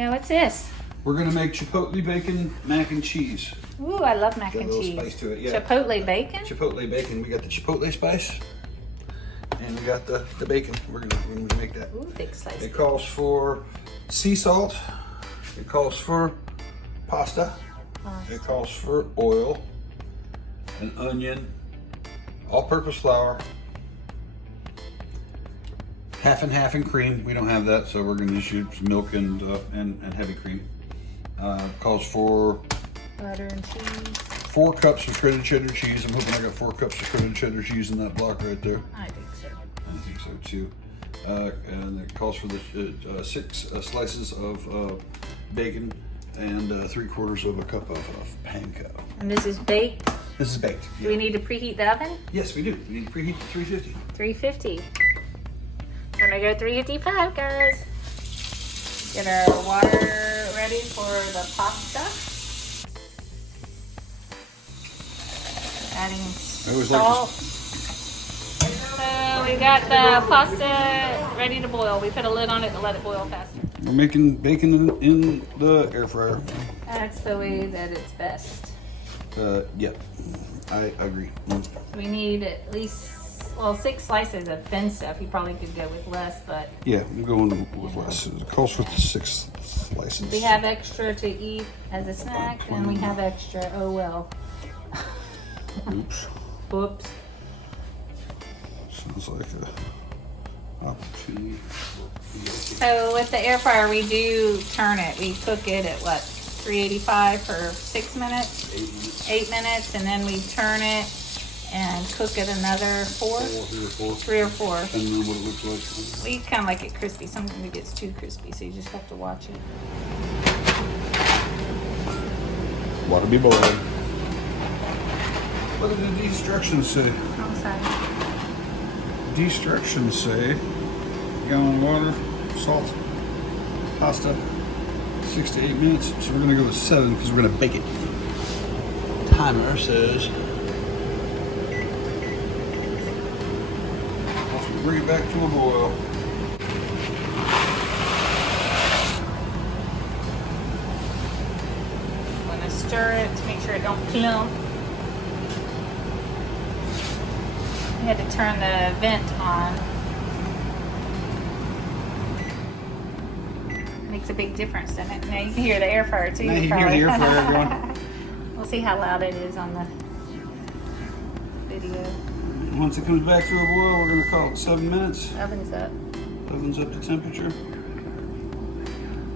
Yeah, what's this? We're gonna make Chipotle bacon mac and cheese. Ooh, I love mac Got a and little cheese. spice to it, yeah. Chipotle bacon? Chipotle bacon. We got the Chipotle spice, and we got the bacon. We're gonna make that. Ooh, big slice. It calls for sea salt. It calls for pasta. It calls for oil, an onion, all-purpose flour, half and half in cream. We don't have that, so we're gonna just use milk and heavy cream. Calls for Butter and cheese. 4 cups of shredded cheddar cheese. I'm hoping I got 4 cups of shredded cheddar cheese in that block right there. I think so. I think so too. And it calls for the 6 slices of bacon and 3/4 of a cup of panko. And this is baked? This is baked. Do we need to preheat the oven? Yes, we do. We need to preheat to 350. 350. Gonna go 355, guys. Get our water ready for the pasta. Adding salt. So we got the pasta ready to boil. We put a lid on it to let it boil faster. We're making bacon in the air fryer. That's the way that it's best. Yep, I agree. We need at least, well, 6 slices of thin stuff. You probably could go with less, but Yeah, I'm going with less. It calls for 6 slices. we have extra to eat as a snack, and we have extra. Oh well. Oops. Whoops. Sounds like a opportunity. So with the air fryer, we do turn it. We cook it at what, 385 for 6 minutes? 8 minutes. 8 minutes, and then we turn it and cook it another 4? 3 or 4. Depending on what it looks like. We kind of like it crispy. Sometimes it gets too crispy, so you just have to watch it. Water be boiling. What did the instructions say? I'm sorry. Instructions say gallon of water, salt, pasta, 6 to 8 minutes. So we're gonna go with 7 because we're gonna bake it. Timer says. Let's bring it back to a boil. I'm gonna stir it to make sure it don't clump. I had to turn the vent on. Makes a big difference in it. Now you can hear the air fryer too. Now you can hear the air fryer going. We'll see how loud it is on the video. Once it comes back to a boil, we're gonna call it 7 minutes. Oven's up. Oven's up to temperature.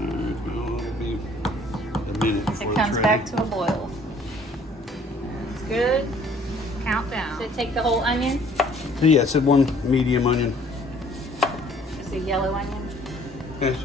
Alright, well, it'll be a minute before It it's comes ready. back to a boil. That's good. Countdown. Should it take the whole onion? Yeah, it said 1 medium onion. Just a yellow onion. Yes.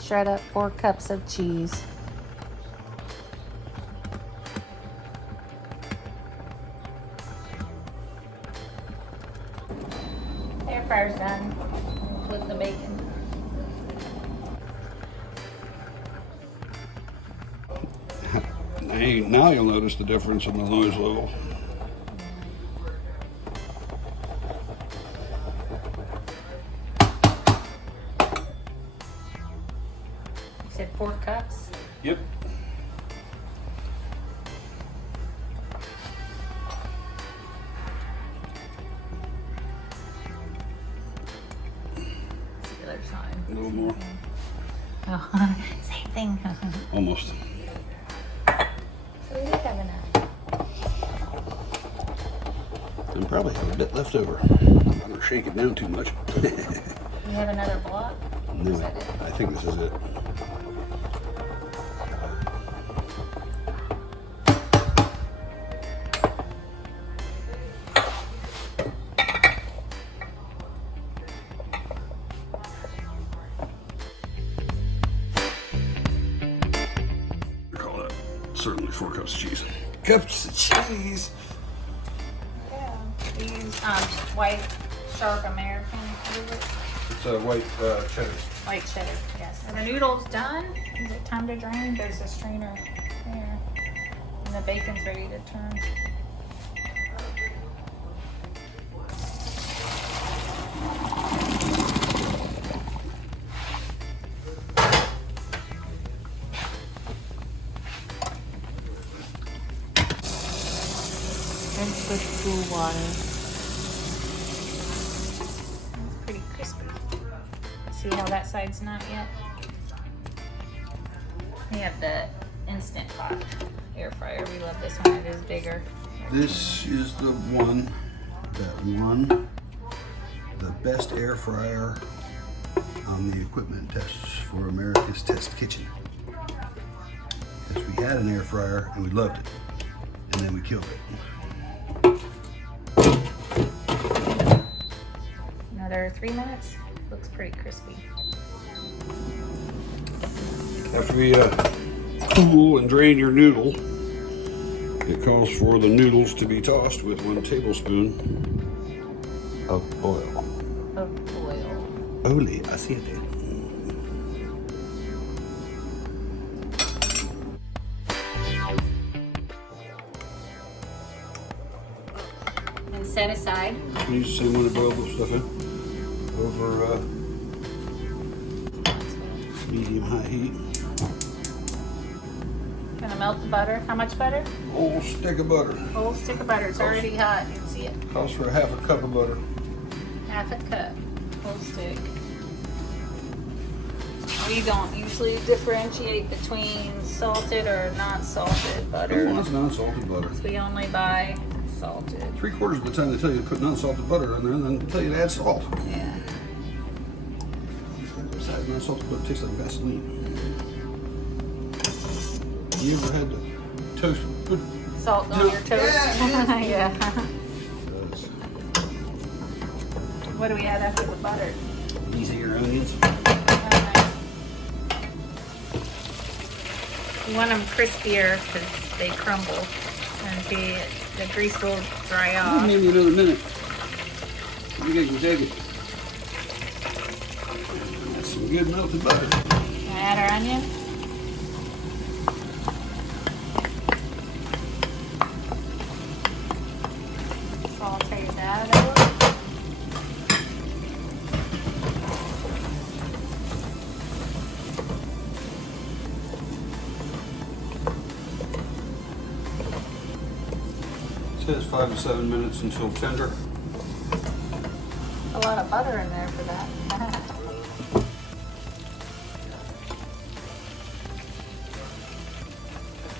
Shred up 4 cups of cheese. Air fryer's done with the bacon. Now you'll notice the difference in the noise level. You said 4 cups? Yep. The other side. little more. Oh, same thing. Almost. So we do have enough. And probably have a bit left over. I'm gonna shake it down too much. We have another block? No, Is that it? I think this is it. Call that certainly 4 cups of cheese. Cups of cheese. Yeah. We use white sharp American. What is it? It's a white cheddar. White cheddar, yes. Are the noodles done? Is it time to drain? There's a strainer there. And the bacon's ready to turn. Rinse with cool water. It's pretty crispy. See how that side's not yet? We have the Instant Pot air fryer. We love this one. It is bigger. This is the one that won the best air fryer on the equipment tests for America's Test Kitchen. Because we had an air fryer and we loved it, and then we killed it. Another 3 minutes. Looks pretty crispy. After we cool and drain your noodle, it calls for the noodles to be tossed with 1 tablespoon of oil. Of oil. Ole aceite. And set aside. You just want to boil the stuff in over medium-high heat. Gonna melt the butter. How much butter? Whole stick of butter. Whole stick of butter. It's already hot. You can see it. Calls for a 1/2 cup of butter. 1/2 cup. Whole stick. We don't usually differentiate between salted or not salted butter. Who wants non-salted butter? We only buy salted. 3/4 of the time they tell you to put non-salted butter in there, and then they tell you to add salt. Yeah. Besides, non-salted butter tastes like Vaseline. You ever had to toast? Put Salt on your toast. Yeah. What do we add after the butter? These are your onions. You want them crispier because they crumble, and the grease will dry off. Maybe another minute. You guys can take it. That's some good melted butter. Can I add our onion? Saute that a little. It says 5 to 7 minutes until tender. A lot of butter in there for that.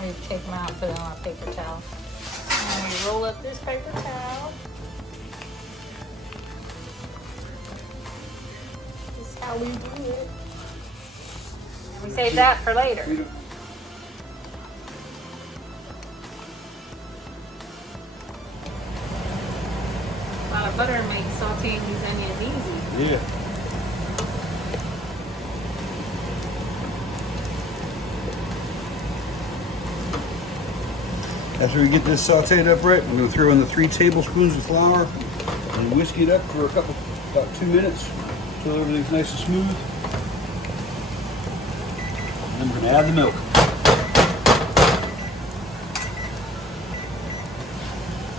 We take them out and put them on a paper towel. And we roll up this paper towel. This is how we do it. And we save that for later. A lot of butter makes sauteing these onions easy. Yeah. After we get this sauteed up right, we're going to throw in the 3 tablespoons of flour and whisk it up for about 2 minutes until everything's nice and smooth. And then we're going to add the milk.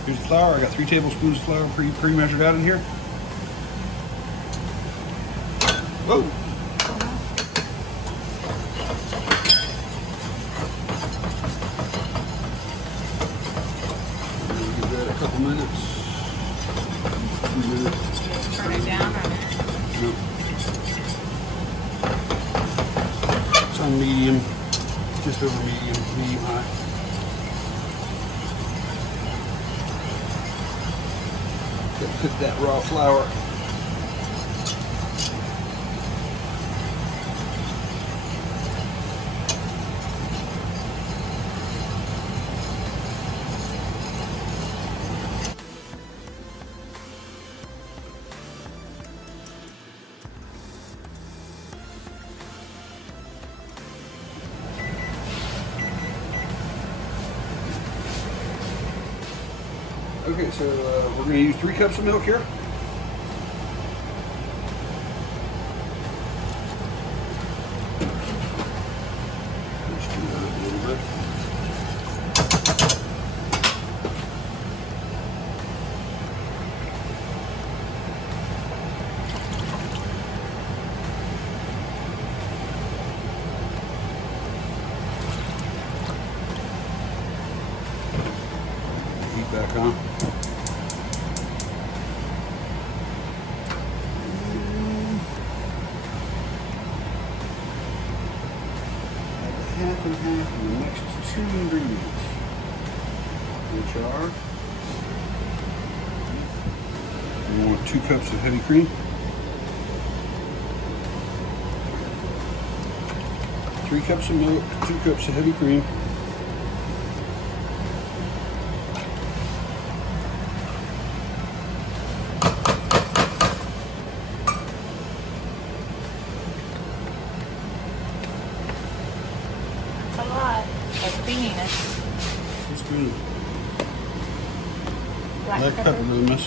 Here's the flour. I got 3 tablespoons of flour pre-measured out in here. Whoa! Give that a couple minutes. 2 minutes. Turn it down on it. Nope. just over medium high. Cook that raw flour. Okay, so we're going to use 3 cups of milk here. Let's do that a little bit. Heat back on. Half and half in the next 2 ingredients, which are, you want 2 cups of heavy cream, 3 cups of milk, 2 cups of heavy cream, A lot of creaminess. teaspoon Black black pepper to the mess.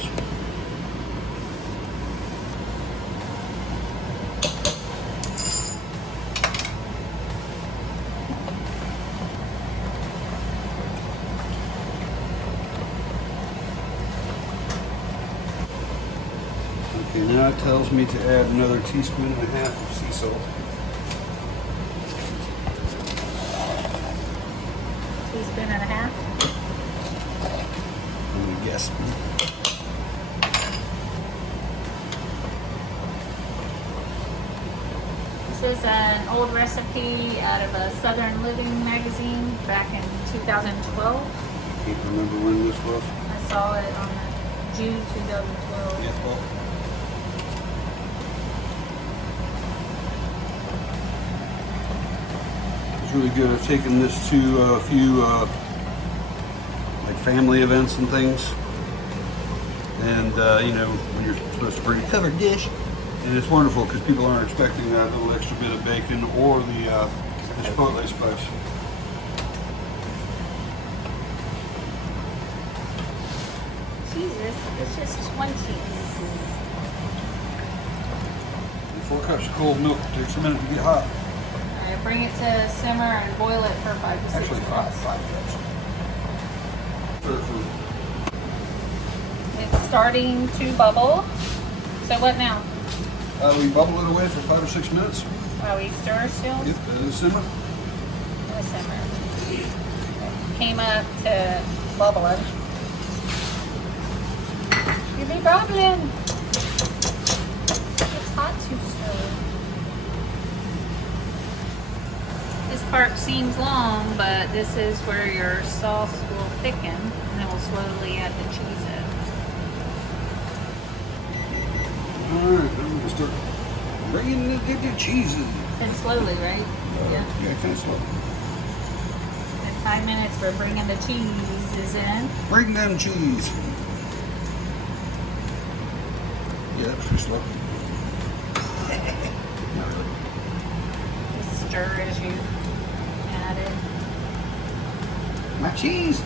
Okay, now it tells me to add another 1.5 teaspoons of sea salt. Teaspoon and a half. I'm gonna guess. This is an old recipe out of a Southern Living magazine back in 2012. Can't remember when this was. I saw it on June 2012. Yeah, well. It's really good. I've taken this to a few like family events and things, and you know, when you're supposed to bring a covered dish, and it's wonderful because people aren't expecting that little extra bit of bacon or the Chipotle spice. Jesus, it's just 20. 4 cups of cold milk. It takes a minute to get hot. Alright, bring it to simmer and boil it for 5 to 6 Actually, minutes. 5 cups. For It's starting to bubble. So what now? we bubble it away for 5 or 6 minutes. While we stir still? Get the simmer. The simmer. Came up to bubbling. You be bubbling. It's hot too slow. This part seems long, but this is where your sauce will thicken, and then we'll slowly add the cheese in. Alright, I'm going to start bringing the cheeses. And slowly, right? Yeah. Yeah, kind of slow. In 5 minutes, we're bringing the cheeses in. Bring them cheese. Yeah, that's too slow. Not really. Just stir as you add it. My cheese.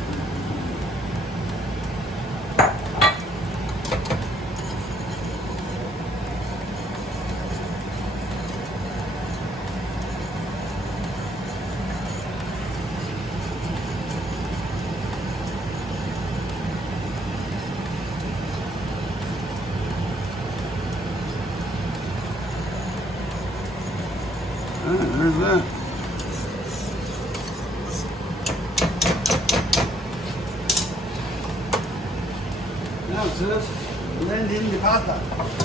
There's that. Now it says blend in the pasta.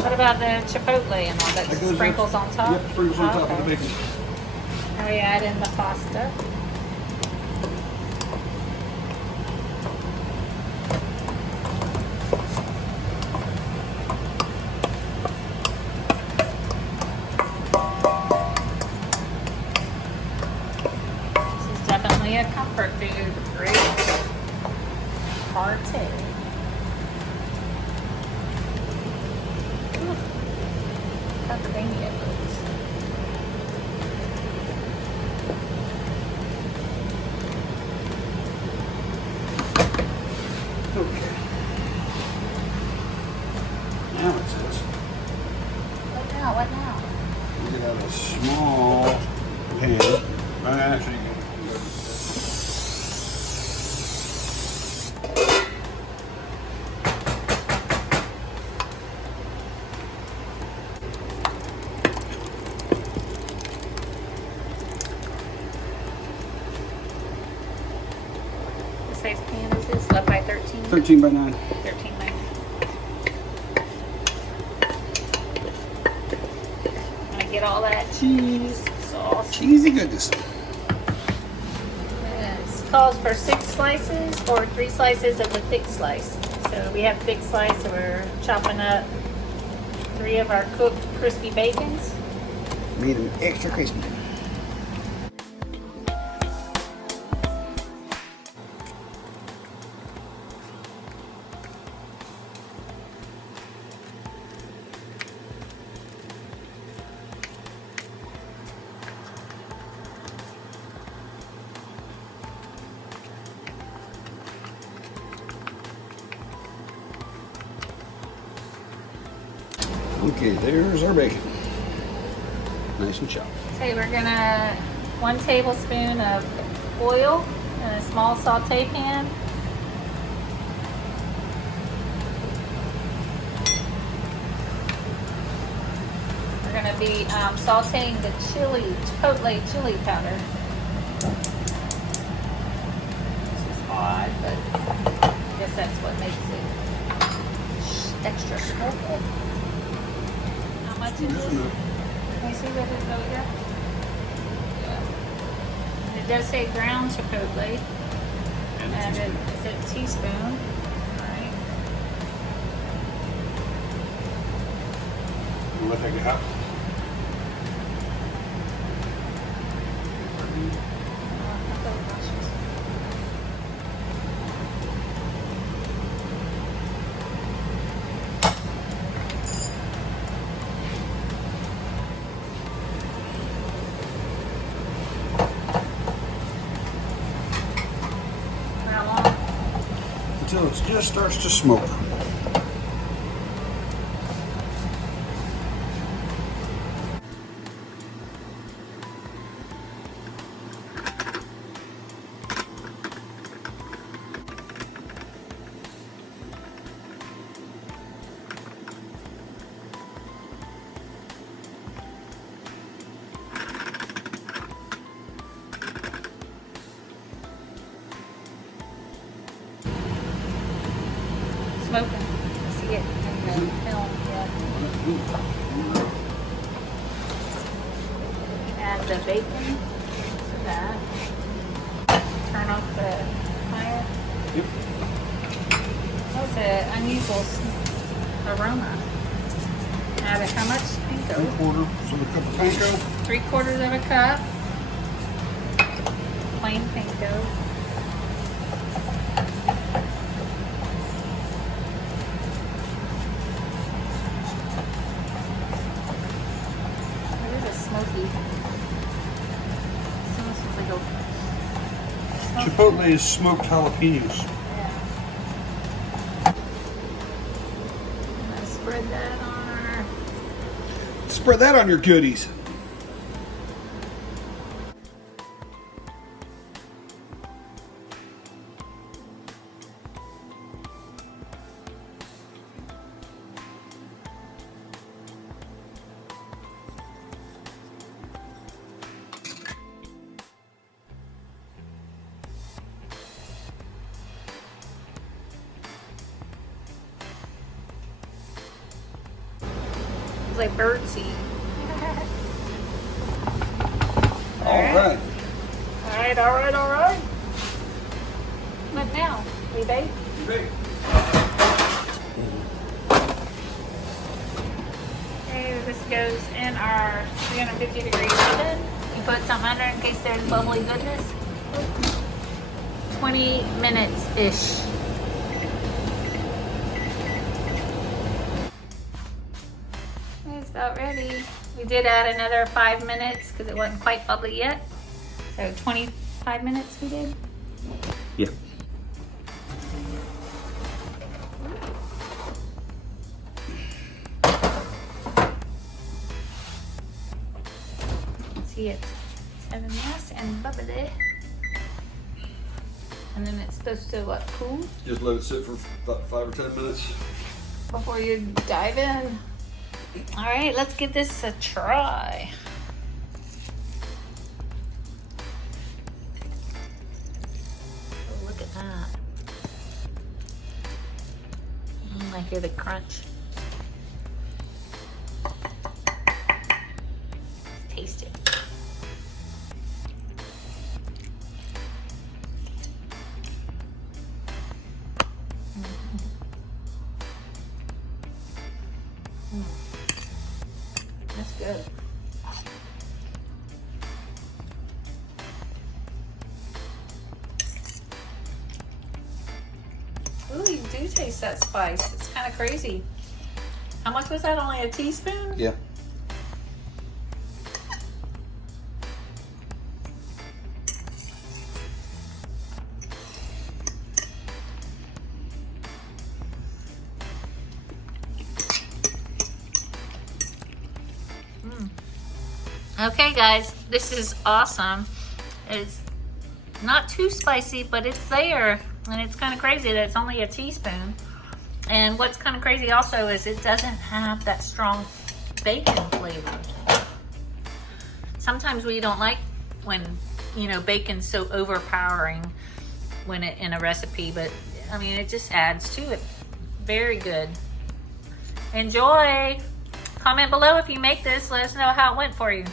What about the chipotle and all that? That goes Sprinkles on top? Yep, sprinkles on top Okay. of the bacon. Now we add in the pasta. macadamia bits. Okay. Now it says What now? What now? you got a small pan. Actually, you can go to What size pan is this? 11 by 13? 13 by 9. 13 by 9. I'm gonna get all that cheese sauce. Cheesy goodness. This calls for 6 slices or 3 slices of the thick slice. So we have thick slice, so we're chopping up 3 of our cooked crispy bacons. Made them extra crispy. Okay, there's our bacon. Nice and chopped. Okay, we're gonna 1 tablespoon of oil in a small saute pan. We're gonna be sauteing the Chipotle chili powder. This is odd, but I guess that's what makes it extra smoky. How much is this? Can you see what it goes here? Yeah. It does say ground chipotle. And it's a teaspoon. Alright. We'll let that get hot. How long? Until it just starts to smoke. Smoking. I see it in the film. Yeah. Add the bacon to that. Turn off the fire. Yep. That's an unusual aroma. Add how much panko? 3/4 of a cup of panko. 3/4 of a cup. Plain panko. It is a smoky. Smells like a Chipotle is smoked jalapenos. Yeah. I'm gonna spread that on our. Spread that on your goodies. It's like birdseed. All right. Alright. What now? We bake? Okay, this goes in our 350-degree oven. You put some under in case there's bubbly goodness. 20 minutes-ish. There's the about ready. We did add another 5 minutes because it wasn't quite bubbly yet. So 25 minutes we did. Yeah. See, it's having nice and bubbly. And then it's supposed to what, cool? Just let it sit for about 5 or 10 minutes. Before you dive in. All right, let's give this a try. Oh, look at that. I hear the crunch. Taste it. That's good. Ooh, you do taste that spice. It's kind of crazy. How much was that? Only a teaspoon? Yeah. Okay guys, this is awesome. It's not too spicy, but it's there. And it's kind of crazy that it's only a teaspoon. And what's kind of crazy also is it doesn't have that strong bacon flavor. Sometimes we don't like when, you know, bacon's so overpowering when it in a recipe, but I mean, it just adds to it. Very good. Enjoy. Comment below if you make this. Let us know how it went for you.